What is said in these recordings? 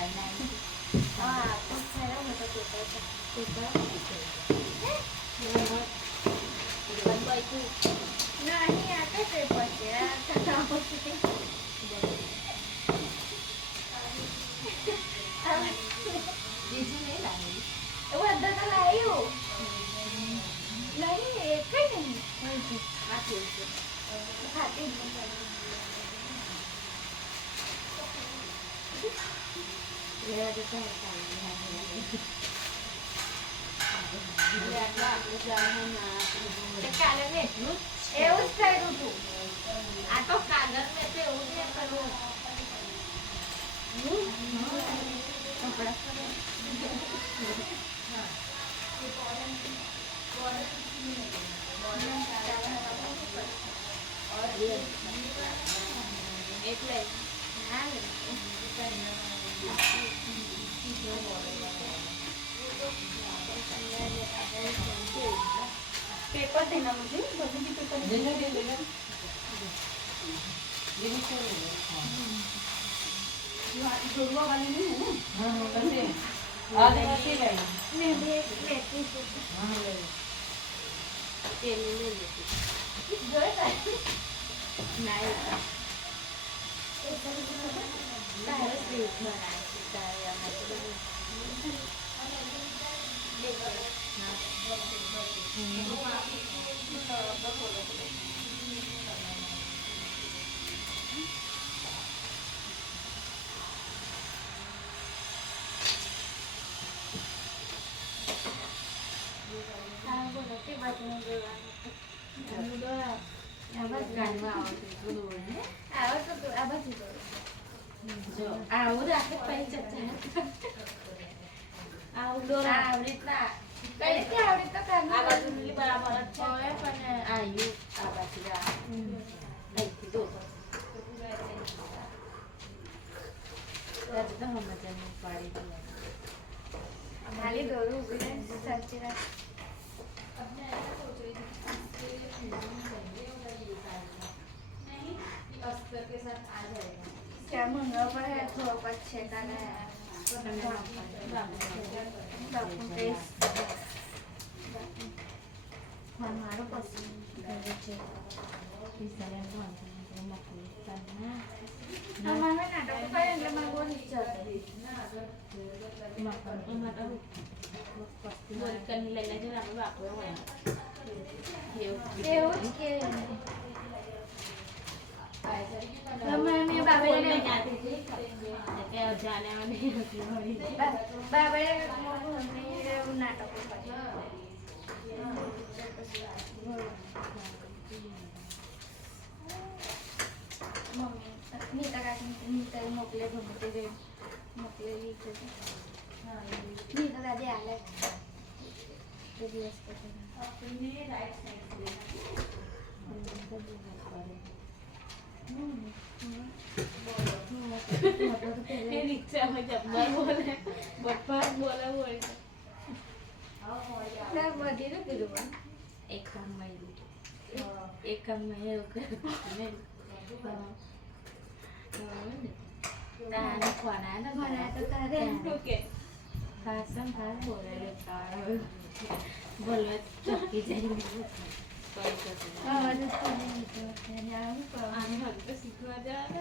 हाँ कुछ है ना मैं तो नहीं आता पेपर से वो अंदर का लाई हो नहीं एक ही नहीं खाती એવું જ કર્યું તું આ તો કાગળ મેં તો એવું જ કર્યું કપડા એટલે पेपर देना मुझे बच्चों की पेपर देना जुड़वा वाले नहीं है ना कैसे आज कैसे लाएंगे मैं भी लेती हूँ हां ले पेन ले लेती जो है नहीं खाली दोनों उभी सरचे अस्तर के साथ आ जाएगा क्या महंगा पर है तो अच्छे का है हमारा पसंद हमारे नाटक का है लेकिन वो नहीं चलते बोल करने लगना जो आप बाप को है ये हो के मैं बाबा ने जाती थी क्या जाने वाली बाबा ने नाटक मम्मी नीता का नीता मोकले घूमते गए मोकले लिखे नीता दादी आले तो दिवस के अपने राइट साइड से रिक्शा में जब बोले बप्पा बोला बोल क्या बड़ी ना किधर एक काम में तान खाना तो तारे ओके खासम खास बोले बोलो चक्की जाएंगे कोई तो और तो नहीं तो यार को आने हम तो सीखवा जा रहा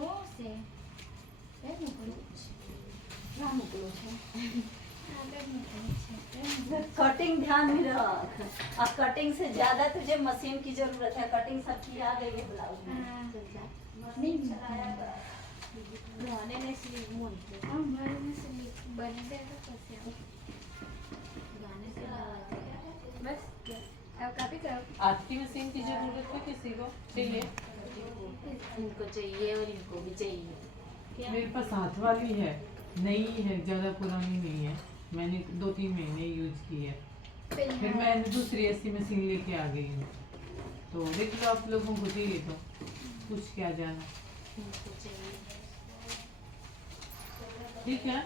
ओ से कटिंग ध्यान में रख और कटिंग से ज्यादा तुझे मशीन की जरूरत है कटिंग सब की आ गई है ब्लाउज नहीं रहने में सिली मुन हमारे में से बने देगा कैसे गाने से बस अब काफी करो आपकी मशीन की जरूरत है किसी को चाहिए इनको चाहिए और इनको भी चाहिए मेरे पास हाथ वाली है नई है ज़्यादा पुरानी नहीं है मैंने 2-3 महीने यूज की है फिर मैंने दूसरी ऐसी मशीन लेके आ गई हूँ तो देख लो आप लोगों को चाहिए तो कुछ क्या जाना ठीक है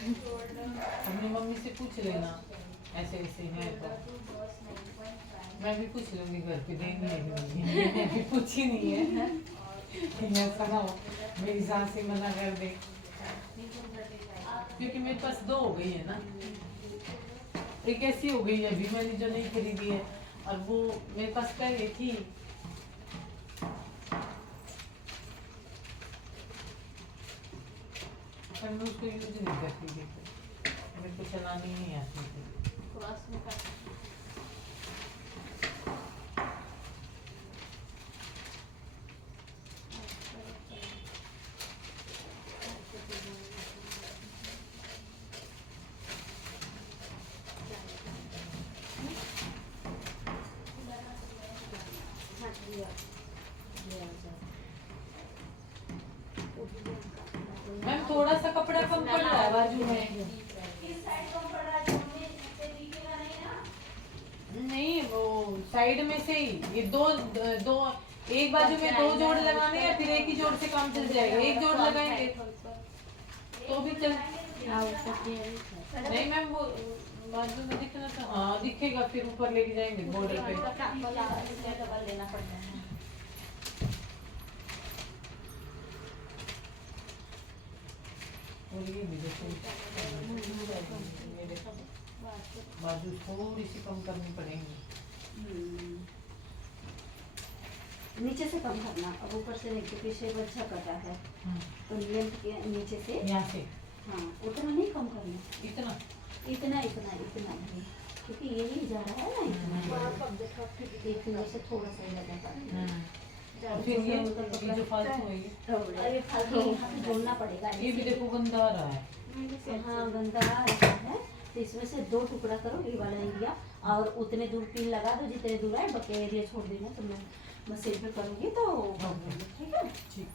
अपनी मम्मी से पूछ लेना ऐसे ऐसे है तो मैं भी पूछ लूंगी घर पे, देंगे नहीं देंगे। मैंने अभी पूछी नहीं है, ऐसा ना हो मेरी सास ही मना कर दे, क्योंकि मेरे पास 2 हो गई है ना। एक ऐसी हो गई है अभी मैंने जो नहीं खरीदी है, और वो मेरे पास पहले थी। पर मैं उसको यूज नहीं करती थी, मेरे को चलानी नहीं आती थी। क्रॉस में काट मैम थोड़ा सा कपड़ा कम पड़ रहा है बाजू में। किस साइड कम पड़ रहा है, जो हमें इससे दिखेगा नहीं ना। नहीं वो साइड में से ही ये दो एक बाजू में 2 जोड़ लगाने या फिर एक ही जोड़ से काम चल जाएगा। एक जोड़ लगाएंगे तो भी चल। नहीं मैम वो बाजू में दिखना था, हाँ दिखेगा, फिर ऊपर लेके जाएंगे बॉर्डर पे। डबल लेना पड़ता है। और ये भी देखो, ये देखो बाजू थोड़ी सी कम करनी पड़ेगी। नीचे से कम करना, अब ऊपर से नहीं, क्योंकि शेप अच्छा कटा है तो लेंथ के नीचे से। यहाँ से हाँ उतना नहीं कम करना, इतना इतना इतना इतना नहीं, क्योंकि यही जा रहा है ना इतना। इतना से थोड़ा सा ही लगेगा। और फिर ये जो फालतू है अरे फालतू यहाँ पे जोड़ना पड़ेगा। ये भी देखो गंदा आ रहा है। हाँ गंदा आ रहा है, तो इसमें से 2 टुकड़ा करो ये वाला एरिया, और उतने दूर पिन लगा दो जितने दूर है, बाकी एरिया छोड़ देना। तो मैं मशीन पे करूँगी तो ठीक है। ठीक।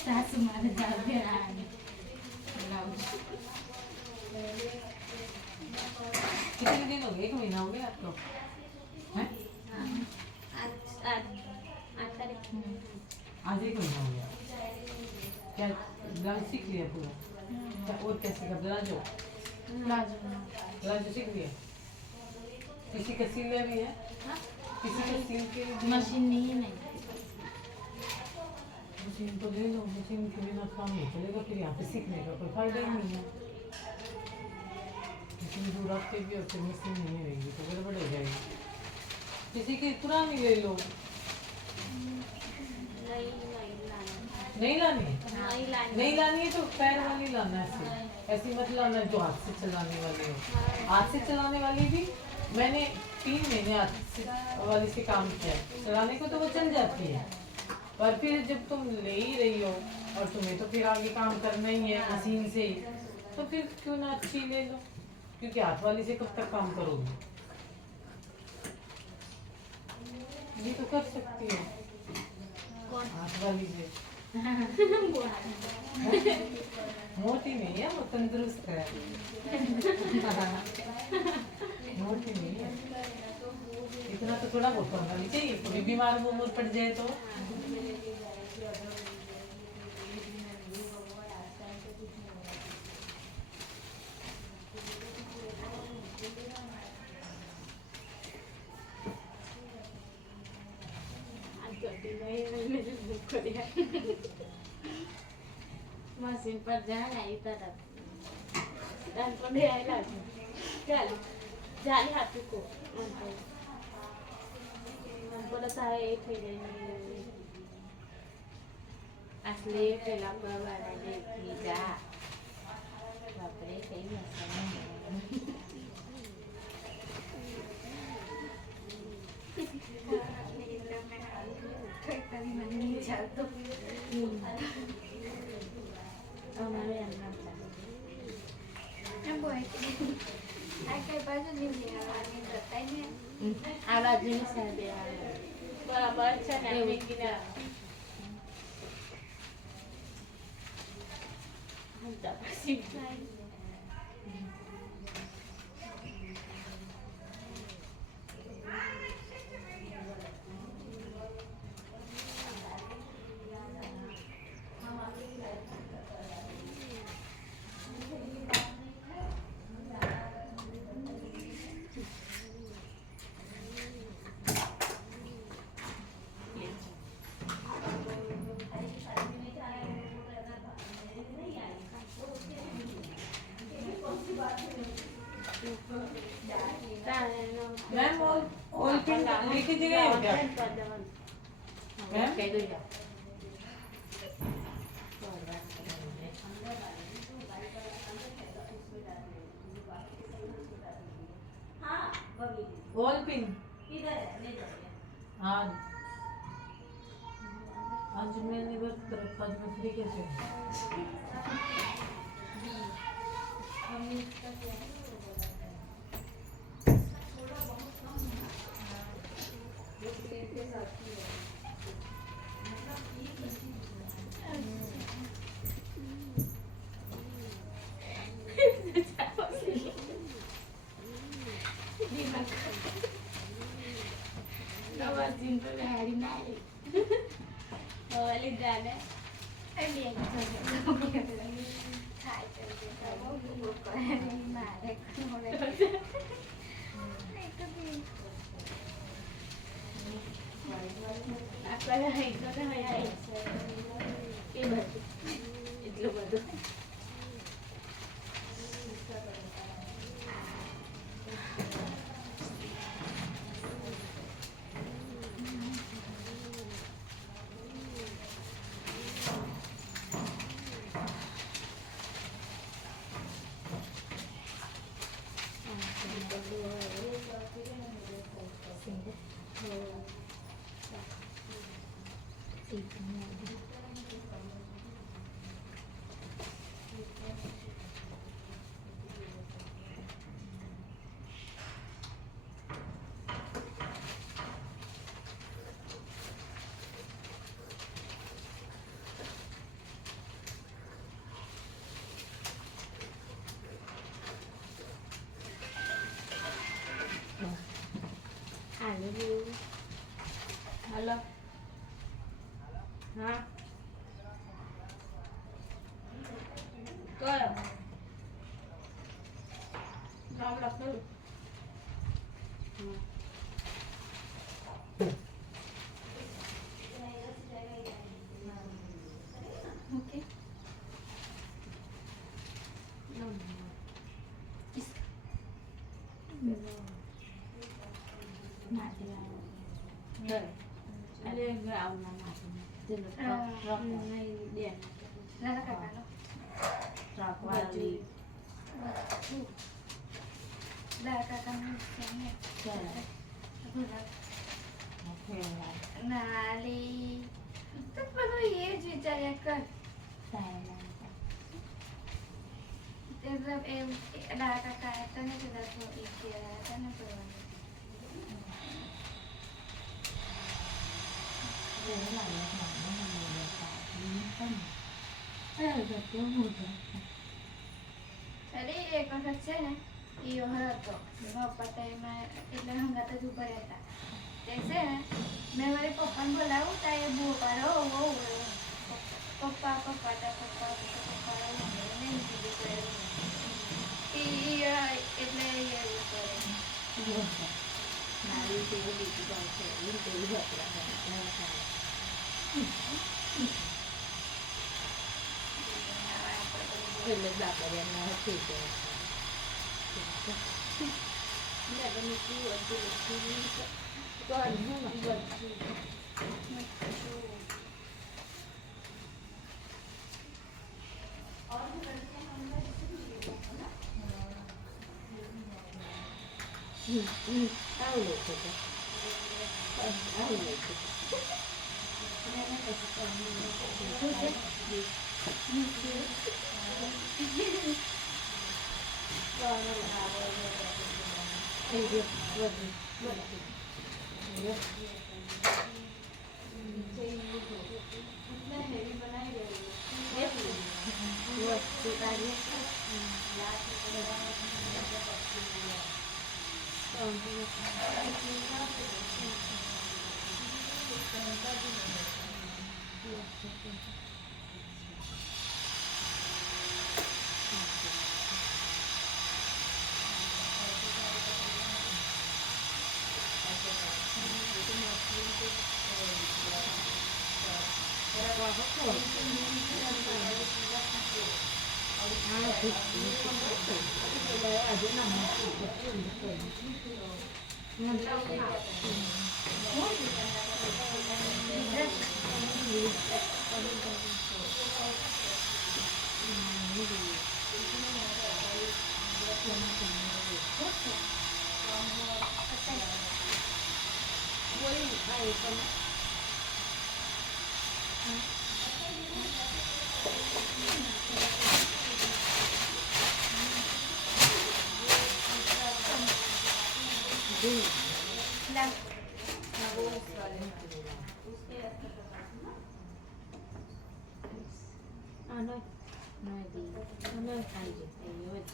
सासू मारे जाते आने कितने दिन हो गए? 1 महीना हो गया आपको? हैं? आज 1 महीना हो गया। क्या ब्लाउज सीख लिया पूरा? क्या और कैसे का ब्लाउज सीख लिया? किसी का सिला भी है? किसी का सिल के भी? मशीन नहीं है नहीं मशीन तो ले लो, मशीन के बिना काम नहीं चलेगा, फिर यहाँ पे सीखने का कोई फायदा ही नहीं है। मशीन दूर रखते भी और फिर मशीन नहीं रहेगी तो गड़बड़ हो जाएगी। किसी की पुरानी ले लो। नहीं लानी है? नहीं लानी है तो पैर वाली लाना है, ऐसी मत लाना जो हाथ से चलाने वाली हो। हाथ से चलाने वाली भी मैंने 3 महीने हाथ से वाली से काम किया है। चलाने को तो वो चल जाती है, पर फिर जब तुम ले ही रही हो और तुम्हें तो फिर आगे काम करना ही है मशीन से ही, तो फिर क्यों ना अच्छी ले लो। क्योंकि हाथ वाली से कब तक काम करोगी? ये तो कर सकती है हाथ वाली से। मोटी नहीं है वो, तंदुरुस्त है। मोटी नहीं है, इतना तो थोड़ा बहुत करना भी चाहिए, कभी बीमार वो पड़ जाए तो। मशीन पर जाना तरफ dan pondok air lagi kali jadi hati ko pada saya itu jadi asli film bawa dari tidak bapak kayaknya sama Ala jenis ada baca nama kita. Tidak pasti. Ma'am all pin लिखी जगह है क्या ma'am? Kayak itu ya. All pin हाँ आज मैंने work रखा, आज मैं फ्री कैसे Halo. Hah? Kau? Kau laku? Okay. Ada yang gak nama rok dia rok wali Nali तो पर ये विचार कर मतलब लड़का का है तो नहीं तो वो एक किया रहा था ना परवान अरे एक वक्त છે ને ઈ હતો એનો પપ્પા એમાં એટલે હંગાતે જ ઉપર હતા તે છે ને મેં મારી પપ્પાને બોલાવું તા એ બહુ પાડો ઓ પપ્પા પપ્પા તા પપ્પા પપ્પા નહીં કીધું કરે ઈ એટલે એ કરે નારી તેવું બીજું ગામ છે એવું તેવું જ આપણા એટલે બાપરિયાના હતી તો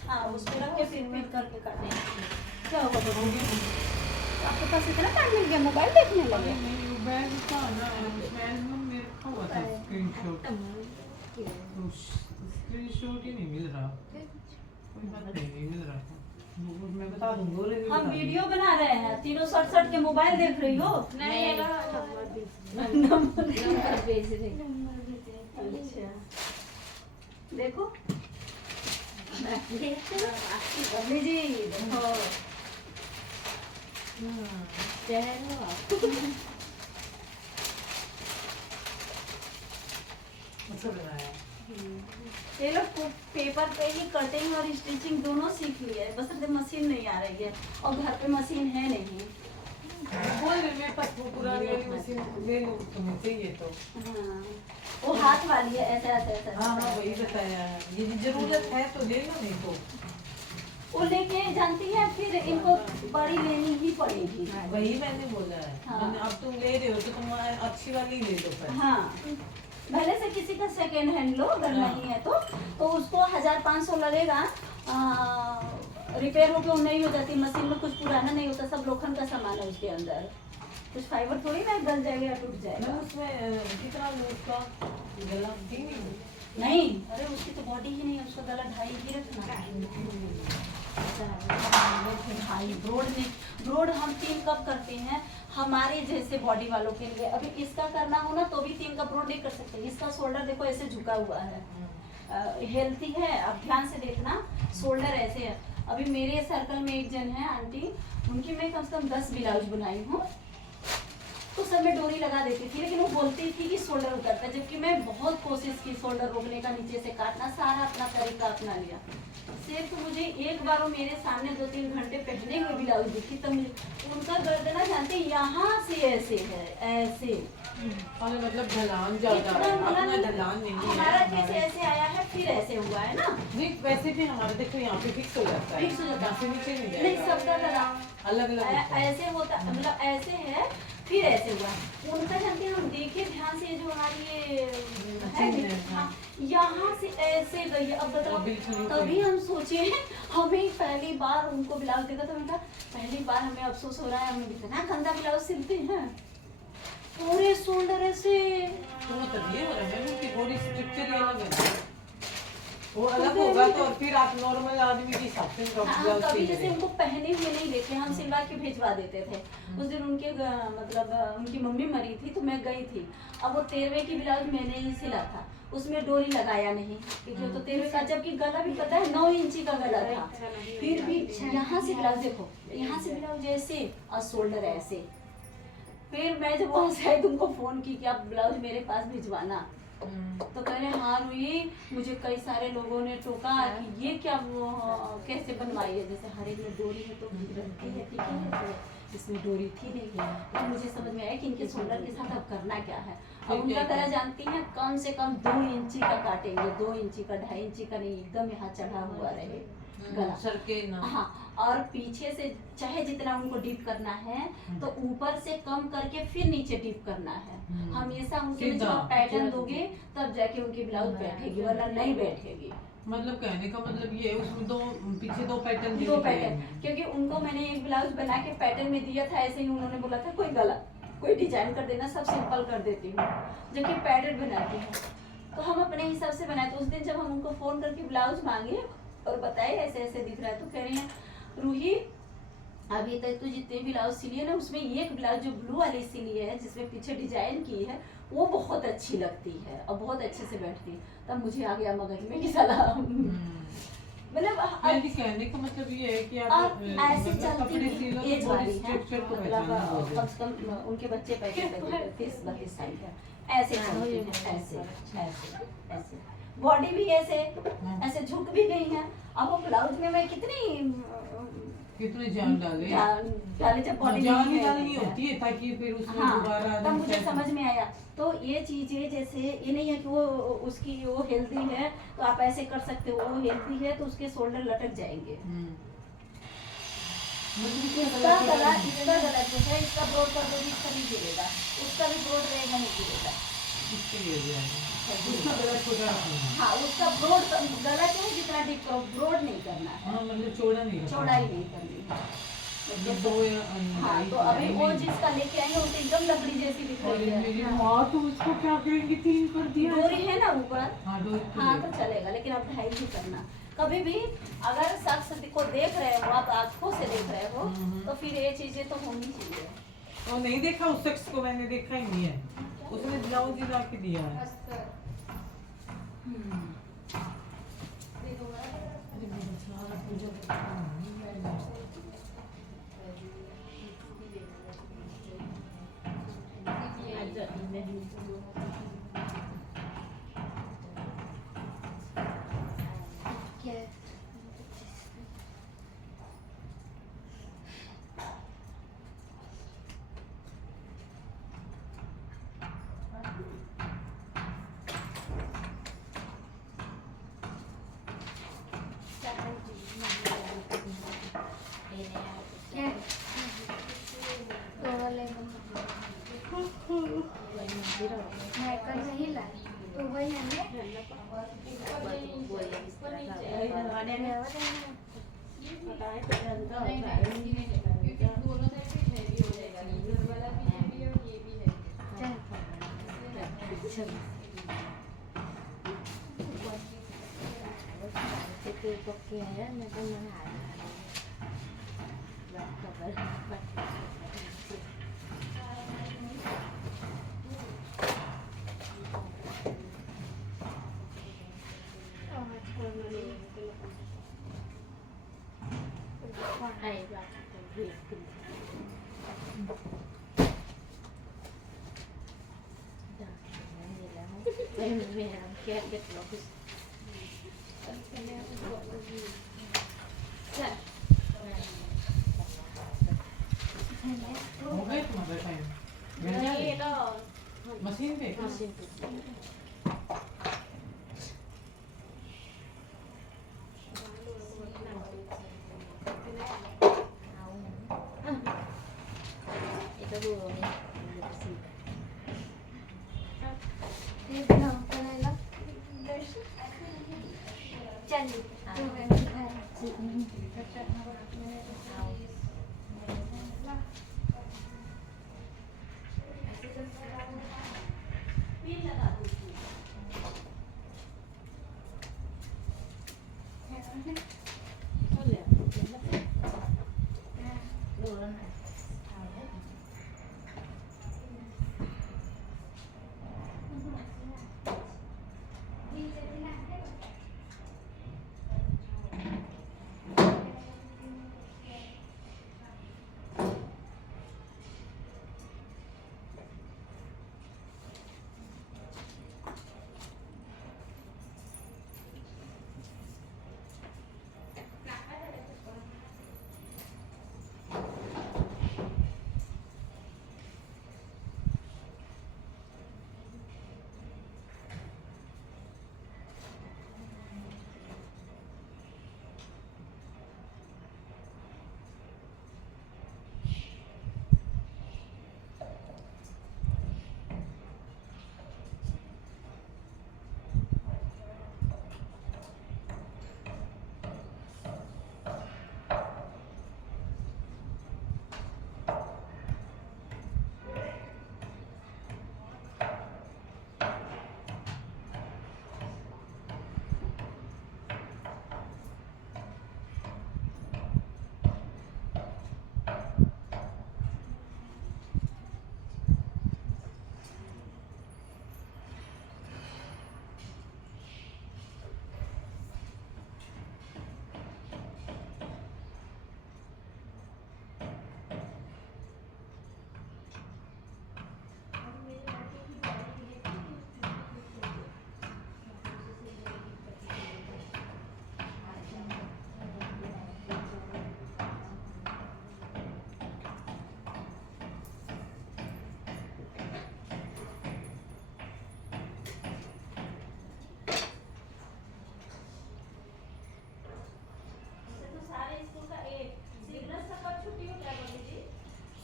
हाँ उसमें रख के फिर करके काटे क्या होगा आपके पास इतना टाइम मिल गया मोबाइल देखने लगे मोबाइल था ना मोबाइल में मेरे को हुआ था स्क्रीनशॉट ही नहीं मिल रहा कोई बात नहीं मिल रहा मैं बता दूंगा हम वीडियो बना रहे हैं तीनों सट के मोबाइल देख रही हो नंबर भेज रहे अच्छा देखो बबली जी देखो ये लोग पेपर पे ही कटिंग और स्टिचिंग दोनों सीख लिया है बस अब मशीन नहीं आ रही है और घर पे मशीन है नहीं बोल रहे मेरे पास वो पुरानी वाली मशीन ले लो तुम्हें चाहिए तो हाँ वो हाथ वाली है ऐसे ऐसे ऐसे हाँ हाँ वही बताया है ये जरूरत है तो ले लो नहीं तो वो लेके जानती है फिर इनको बड़ी लेनी ही पड़ेगी वही मैंने बोला है हाँ। मैंने अब तुम ले रहे हो तो तुम अच्छी वाली ले लो फिर हाँ भले से किसी का सेकेंड हैंड लो अगर नहीं है तो उसको 1500 लगेगा रिपेयर होके नहीं हो जाती मशीन में कुछ पुराना नहीं होता सब लोखंड का सामान है उसके अंदर कुछ फाइबर थोड़ी ना गल जाएगा या टूट जाएगा मैं उसमें कितना लो उसका गला दी नहीं अरे उसकी तो बॉडी ही नहीं है उसका गला 2.5 ही रखना भाई ब्रोड हम 3 कब करते हैं हमारे जैसे बॉडी वालों के लिए अभी इसका करना हो ना तो भी 3 का ब्रोड नहीं कर सकते इसका शोल्डर देखो ऐसे झुका हुआ है हेल्थी है अब ध्यान से देखना शोल्डर ऐसे है अभी मेरे सर्कल में एक जन है आंटी उनकी मैं कम से कम 10 ब्लाउज बनाई हूँ तो सब में डोरी लगा देती थी, लेकिन वो बोलती थी कि शोल्डर उतरता है, जबकि मैं बहुत कोशिश की शोल्डर रोकने का, नीचे से काटना, सारा अपना तरीका अपना लिया। सिर्फ मुझे एक बार वो मेरे सामने 2-3 घंटे पहने हुए ब्लाउज दिखी, तो मुझे उनका गर्दना जानते यहाँ से ऐसे है, ऐसे और मतलब ढलान ज्यादा है, अपना ढलान नहीं है हमारा कैसे हमारा। ऐसे आया है, फिर ऐसे हुआ है ना, नहीं वैसे भी हमारा देखो यहाँ पे फिक्स हो जाता है, फिक्स हो जाता है। यहाँ से नीचे नहीं नहीं, जाएगा, सबका गला अलग अलग होता है। ऐसे होता, मतलब ऐसे है, फिर ऐसे हुआ। उनका जानते हैं, हम देखे ध्यान से, जो हमारी ये मशीन है, हाँ। यहाँ से ऐसे गई। अब बताओ, बिल्कुल ही तभी हम सोचे हमें पहली बार उनको ब्लाउज देखा तो हमने कहा पहली बार हमें अफसोस हो रहा है, हम इतना गंदा ब्लाउज सिलते हैं, पूरे शोल्डर ऐसे। तो मतलब ये हो रहा है उनकी बॉडी स्ट्रक्चर ही अलग है, वो अलग होगा तो और फिर आप नॉर्मल आदमी के हिसाब से हम कभी जैसे उनको पहने हुए नहीं देखे, हम सिलवा के भिजवा देते थे। उस दिन उनके मतलब उनकी मम्मी मरी थी, तो मैं गई थी। अब वो 13वें की ब्लाउज मैंने ही सिला था, उसमें डोरी लगाया नहीं, क्योंकि तो 13वें का, जबकि गला भी पता है 9 इंची का गला था, फिर भी यहाँ से ब्लाउज देखो, यहाँ से ब्लाउज ऐसे और शोल्डर ऐसे। फिर मैं जब वहाँ से आई तुमको फोन की कि आप ब्लाउज मेरे पास भिजवाना, तो कह रहे हाँ रुई, मुझे कई सारे लोगों ने टोका कि ये क्या वो कैसे बनवाई है, जैसे हर एक में डोरी है तो रहती है, ठीक है, तो इसमें डोरी थी नहीं। तो मुझे समझ में आया कि इनके शोल्डर के साथ अब करना क्या है। अब उनका गला जानती हैं, कम से कम 2 इंची का काटेंगे, 2 इंची का, 2.5 इंची का नहीं, एकदम यहाँ चढ़ा हुआ रहे गला, सर के ना। हाँ, और पीछे से चाहे जितना उनको डीप करना है, तो ऊपर से कम करके फिर नीचे डीप करना है। हमेशा उनके लिए जब आप पैटर्न दोगे तब जाके उनकी ब्लाउज बैठेगी, वरना नहीं बैठेगी। मतलब कहने का मतलब ये है उसमें पीछे दो पैटर्न 2 पैटर्न, क्योंकि उनको मैंने एक ब्लाउज बना के पैटर्न में दिया था, ऐसे ही उन्होंने बोला था कोई गला कोई डिजाइन कर देना, सब सिंपल कर देती हूँ, जबकि पैटर्न बनाती हूँ। तो हम अपने हिसाब से बनाए। तो उस दिन जब हम उनको फोन करके ब्लाउज मांगे और बताए ऐसे ऐसे दिख रहा है, तो कह रही हैं रूही अभी तक तो जितने ब्लाउज सिली है ना, उसमें एक ब्लाउज जो ब्लू वाली सिली है जिसमें पीछे डिजाइन की है, वो बहुत अच्छी लगती है और बहुत अच्छे से बैठती है। तब मुझे आ गया मगज में कि साला मतलब मेरे कहने का मतलब ये है कि आप ऐसे मतलब कपड़े चलती सिलो एज तो वाली है, स्ट्रक्चर को मतलब पहचानना कम से कम उनके बच्चे पैसे 30-32 साल का, ऐसे चलती है, ऐसे ऐसे ऐसे, बॉडी भी ऐसे ऐसे झुक भी गई है। अब वो ब्लाउज में मैं कितने जान डाले डाले जब बॉडी जान ही डालनी होती है ताकि फिर उसमें दोबारा तब मुझे समझ में आया। तो ये चीजें जैसे ये नहीं है कि वो उसकी वो हेल्दी है तो आप ऐसे कर सकते हो, वो हेल्दी है तो उसके शोल्डर लटक जाएंगे। इसका गला जो है इसका ब्रॉड कर दो, इसका नहीं गिरेगा, उसका भी ब्रॉड रहेगा, नहीं गिरेगा। उसका गला छोटा रखना है। हाँ, उसका ब्रॉड गला जो है जितना डीप करो, ब्रॉड नहीं करना है, हाँ मतलब चौड़ा नहीं रखना। चौड़ाई नहीं करनी है। मतलब दो या हाँ, तो अभी वो जिसका लेके आएंगे वो तो एकदम लकड़ी जैसी दिख और रही है। मेरी माँ तो उसको क्या करेंगी, 3 कर दिया। डोरी है ना ऊपर, हाँ डोरी तो हाँ है। तो चलेगा, लेकिन अब 2.5 ही करना। कभी भी अगर शख्स को देख रहे हो, आप आंखों से देख रहे हो, तो फिर ये चीजें तो होनी चाहिए। और नहीं देखा उस शख्स को, मैंने देखा ही नहीं है, उसने ब्लाउज ही ला के दिया है। Pokoknya mereka mengalami क्या get lost. हो गया तुम्हारा टाइम ये तो मशीन पे मशीन पे itu dulu nih bersih. ते ब्लाउज करायला चलिए पिन लगा दो Boleh. Dulu nih.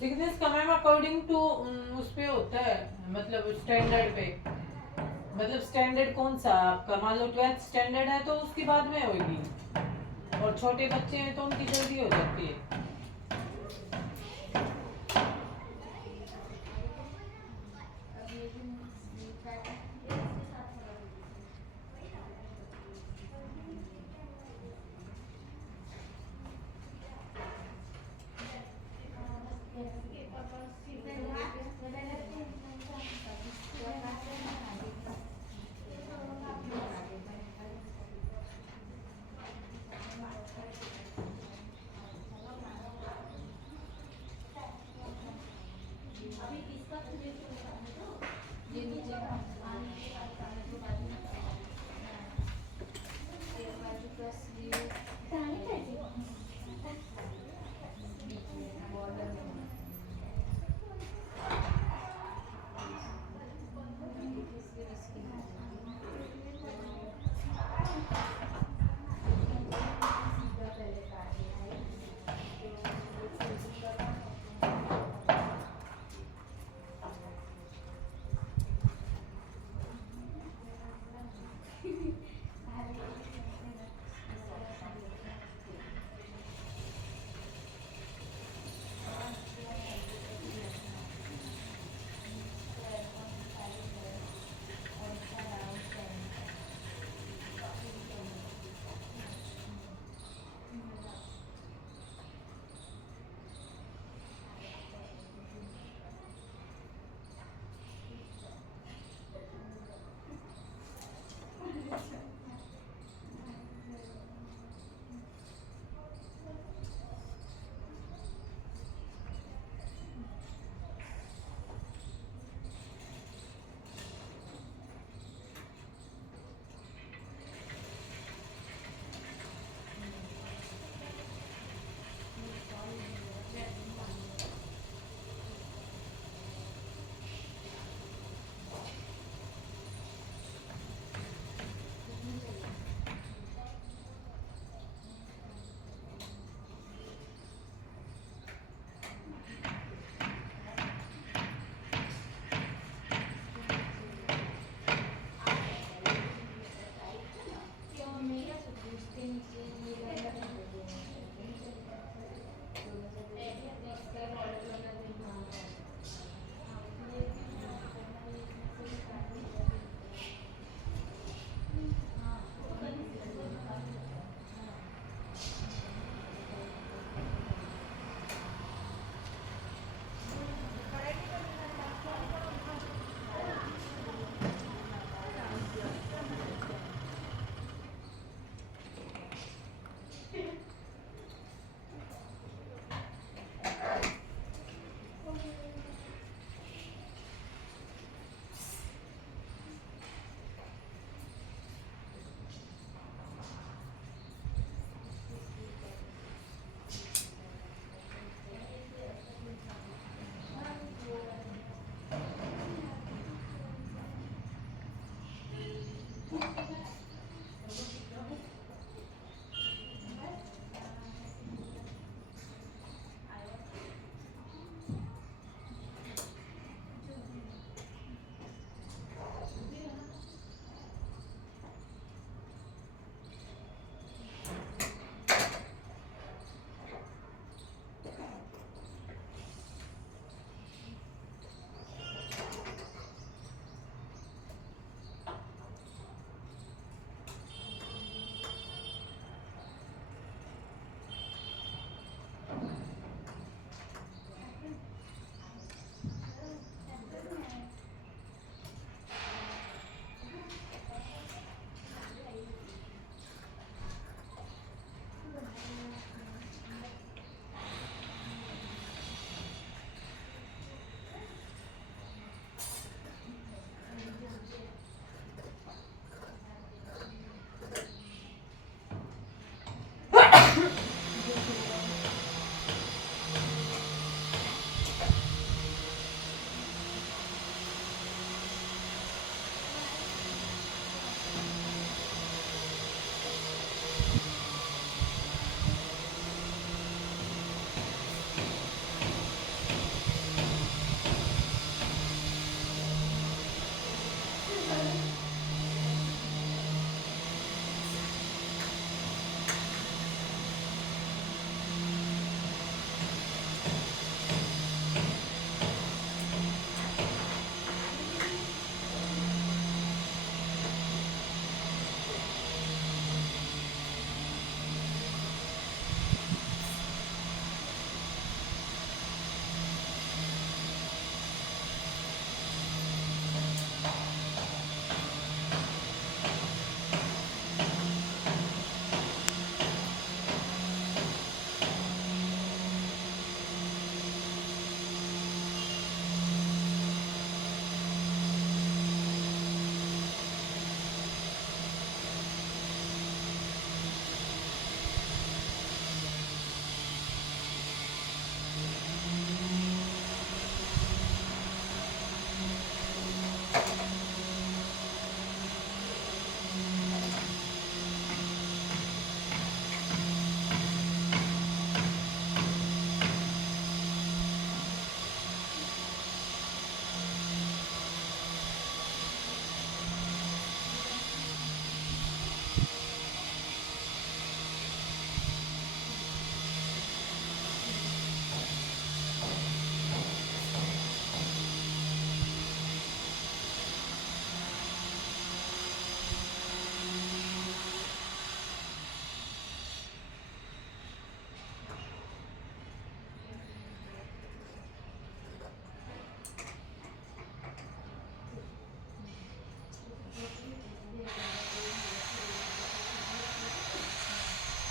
सिकनेस का मैम अकॉर्डिंग टू उस पे होता है मतलब स्टैंडर्ड पे मतलब स्टैंडर्ड कौन सा आपका मान लो 12th स्टैंडर्ड है तो उसके बाद में होगी और छोटे बच्चे हैं तो उनकी जल्दी हो जाती है